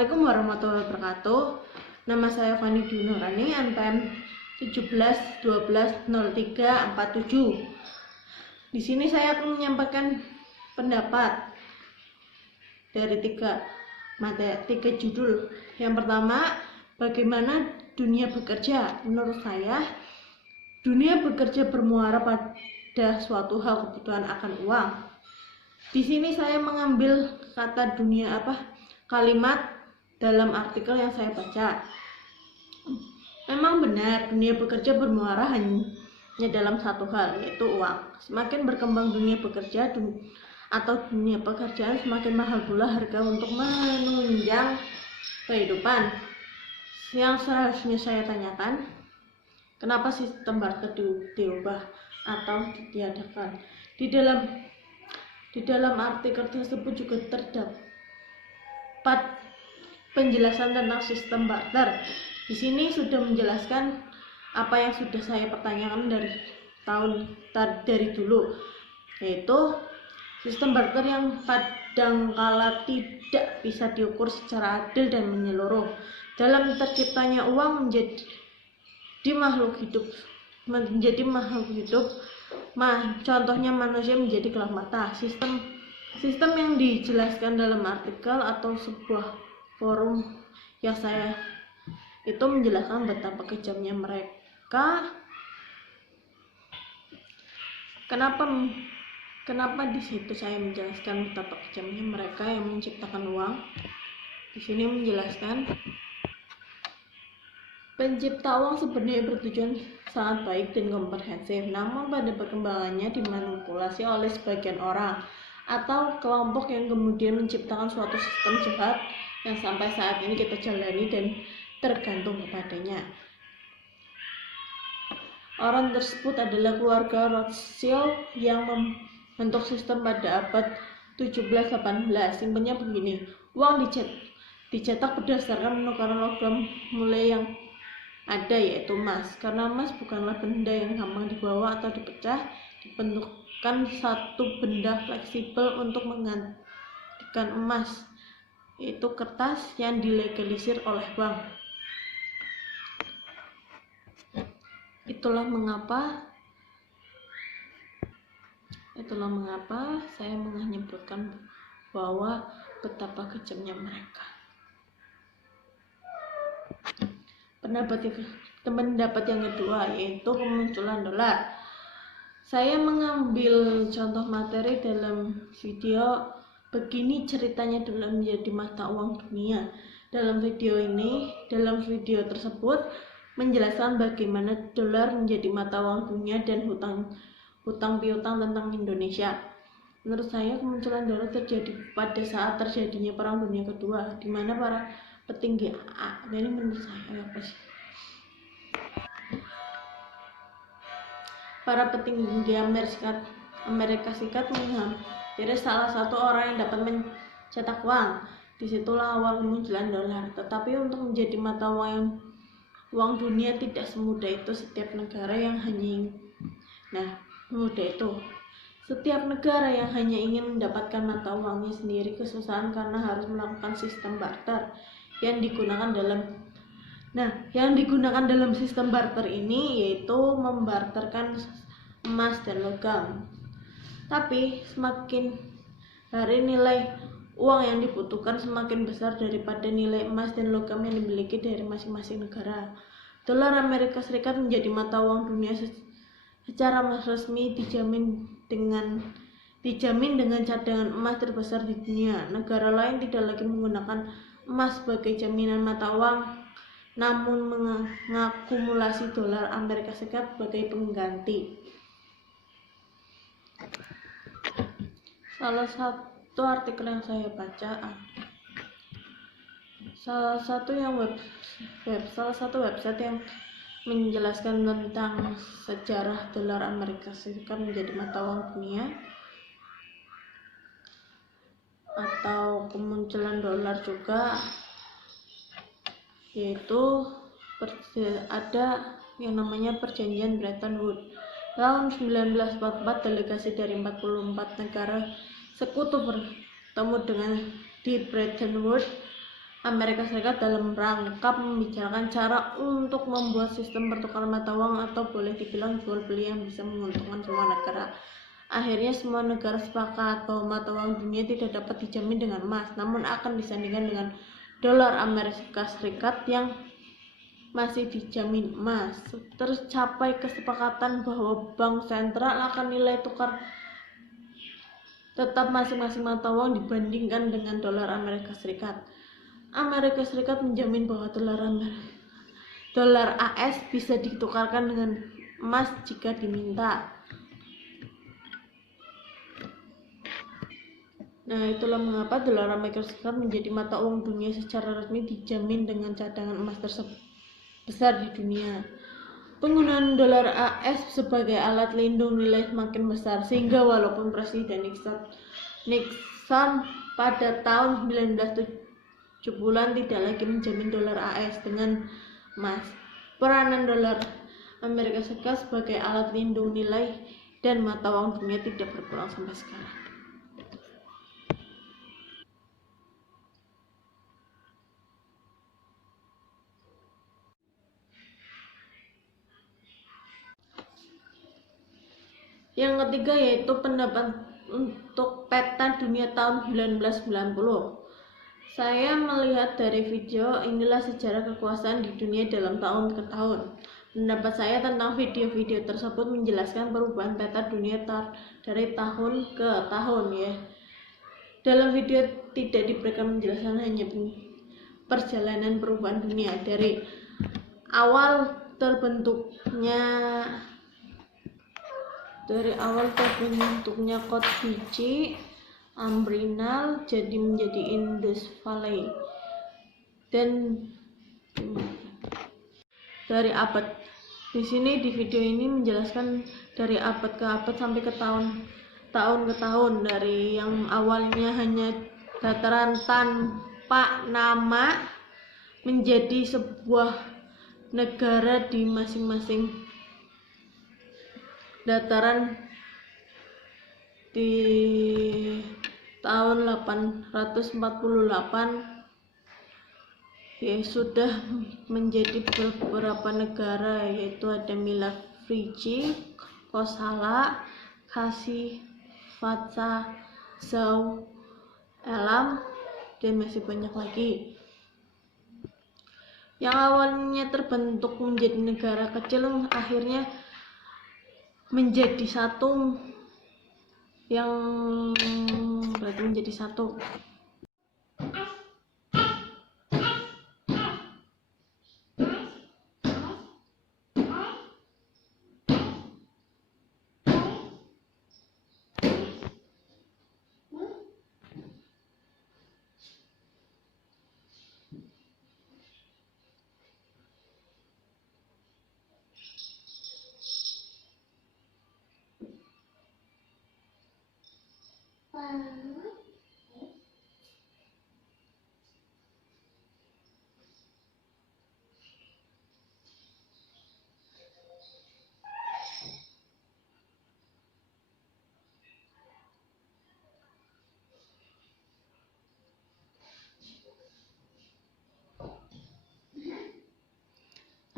Assalamualaikum warahmatullahi wabarakatuh. Nama saya Fani Dunurani, NPM 17120347. Di sini saya akan menyampaikan pendapat dari tiga judul. Yang pertama, bagaimana dunia bekerja. Menurut saya, dunia bekerja bermuara pada suatu hal kebutuhan akan uang. Di sini saya mengambil kata kalimat dalam artikel yang saya baca. Memang benar, dunia bekerja bermuara hanya dalam satu hal, yaitu uang. Semakin berkembang dunia bekerja atau dunia pekerjaan, semakin mahal pula harga untuk menunjang kehidupan. Yang seharusnya saya tanyakan, kenapa sistem barter diubah atau ditiadakan? Di dalam artikel tersebut juga terdapat penjelasan tentang sistem barter. Di sini sudah menjelaskan apa yang sudah saya pertanyakan dari dulu, yaitu sistem barter yang kadangkala tidak bisa diukur secara adil dan menyeluruh. Dalam terciptanya uang menjadi makhluk hidup, contohnya manusia menjadi gelap mata. Sistem yang dijelaskan dalam artikel atau sebuah forum yang saya itu menjelaskan betapa kejamnya mereka. Kenapa di situ saya menjelaskan betapa kejamnya mereka yang menciptakan uang? Di sini menjelaskan pencipta uang sebenarnya bertujuan sangat baik dan komprehensif, namun pada perkembangannya dimanipulasi oleh sebagian orang atau kelompok yang kemudian menciptakan suatu sistem jahat yang sampai saat ini kita jalani dan tergantung kepadanya. Orang tersebut adalah keluarga Rothschild yang membentuk sistem pada abad 17-18. Simpelnya begini, uang dicetak berdasarkan penukaran logam mulai yang ada, yaitu emas. Karena emas bukanlah benda yang gampang dibawa atau dipecah, dibentukkan satu benda fleksibel untuk menggantikan emas, yaitu kertas yang dilegalisir oleh bank. Itulah mengapa saya menyebutkan bahwa betapa kejamnya mereka. Pendapat yang kedua, yaitu kemunculan dolar. Saya mengambil contoh materi dalam video. Begini ceritanya dolar menjadi mata uang dunia. Dalam video tersebut menjelaskan bagaimana dolar menjadi mata uang dunia dan hutang piutang tentang Indonesia. Menurut saya, kemunculan dolar terjadi pada saat terjadinya Perang Dunia Kedua, di mana para petinggi Amerika Serikat menghampiri salah satu orang yang dapat mencetak uang. Disitulah awal kemunculan dolar. Tetapi untuk menjadi mata uang dunia tidak semudah itu. Setiap negara yang hanya ingin mendapatkan mata uangnya sendiri kesusahan karena harus melakukan sistem barter yang digunakan dalam sistem barter ini, yaitu membarterkan emas dan logam. Tapi semakin hari nilai uang yang dibutuhkan semakin besar daripada nilai emas dan logam yang dimiliki dari masing-masing negara. Dolar Amerika Serikat menjadi mata uang dunia secara resmi dijamin dengan cadangan emas terbesar di dunia. Negara lain tidak lagi menggunakan emas sebagai jaminan mata uang, namun mengakumulasi dolar Amerika Serikat sebagai pengganti. Salah satu artikel yang saya baca, salah satu website yang menjelaskan tentang sejarah dolar Amerika Serikat menjadi mata uang dunia atau kemunculan dolar juga, yaitu ada yang namanya perjanjian Bretton Woods. Tahun 1944, delegasi dari 44 negara sekutu bertemu di Bretton Woods. Amerika Serikat dalam rangka membicarakan cara untuk membuat sistem pertukaran mata uang atau boleh dibilang jual beli yang bisa menguntungkan semua negara. Akhirnya semua negara sepakat bahwa mata uang dunia tidak dapat dijamin dengan emas, namun akan disandingkan dengan dolar Amerika Serikat yang masih dijamin emas. Tercapai kesepakatan bahwa bank sentral akan nilai tukar tetap masing-masing mata uang dibandingkan dengan dolar Amerika Serikat. Amerika Serikat menjamin bahwa dolar AS bisa ditukarkan dengan emas jika diminta. Nah, itulah mengapa dolar Amerika Serikat menjadi mata uang dunia secara resmi, dijamin dengan cadangan emas terbesar di dunia. Penggunaan dolar AS sebagai alat lindung nilai semakin besar, sehingga walaupun Presiden Nixon pada tahun 1970-an tidak lagi menjamin dolar AS dengan emas, peranan dolar Amerika Serikat sebagai alat lindung nilai dan mata uang dunia tidak berkurang sampai sekarang. Yang ketiga yaitu pendapat untuk peta dunia tahun 1990. Saya melihat dari video inilah sejarah kekuasaan di dunia dalam tahun ke tahun. Pendapat saya tentang video-video tersebut menjelaskan perubahan peta dunia dari tahun ke tahun ya. Dalam video tidak diberikan penjelasan, hanya perjalanan perubahan dunia dari awal terbentuknya Kota biji Ambrinal jadi menjadi Indus Valley, dan dari abad di sini di video ini menjelaskan dari abad ke abad sampai ke tahun ke tahun, dari yang awalnya hanya dataran tanpa nama menjadi sebuah negara di masing-masing dataran di tahun 848 ya sudah menjadi beberapa negara, yaitu ada Mila Frigi, Kosala, Khasi, Fatsa, Zhou, Elam, dan masih banyak lagi. Yang awalnya terbentuk menjadi negara kecil akhirnya menjadi satu, yang berarti menjadi satu.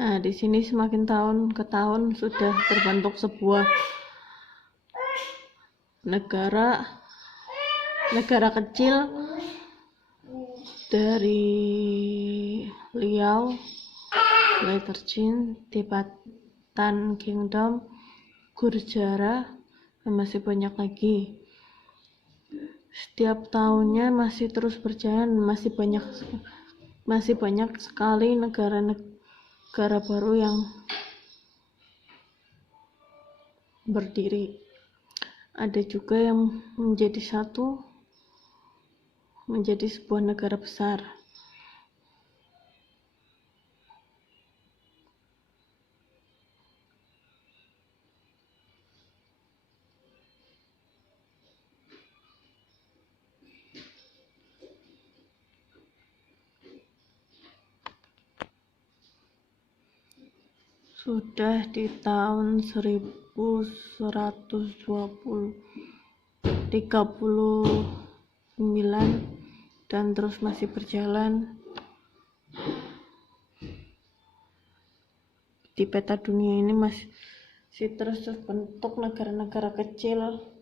Nah, di sini semakin tahun ke tahun sudah terbentuk sebuah negara kecil dari Liao, Leterjin, Tibetan Kingdom, Gurjara, dan masih banyak lagi. Setiap tahunnya masih terus berjalan, masih banyak sekali negara baru yang berdiri. Ada juga yang menjadi sebuah negara besar. Sudah di tahun 1139 dan terus masih berjalan di peta dunia ini masih terus terbentuk negara-negara kecil.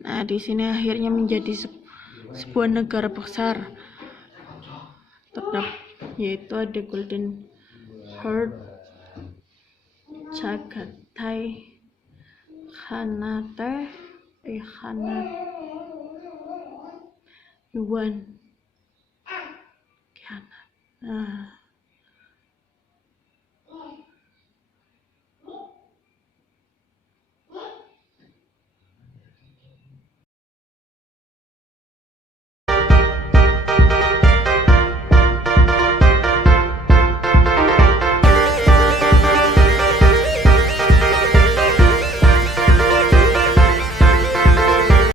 Nah, di sini akhirnya menjadi sebuah negara besar, yaitu ada Golden Horde, Chagatai, Khanate, Yuan, Khanat. Nah,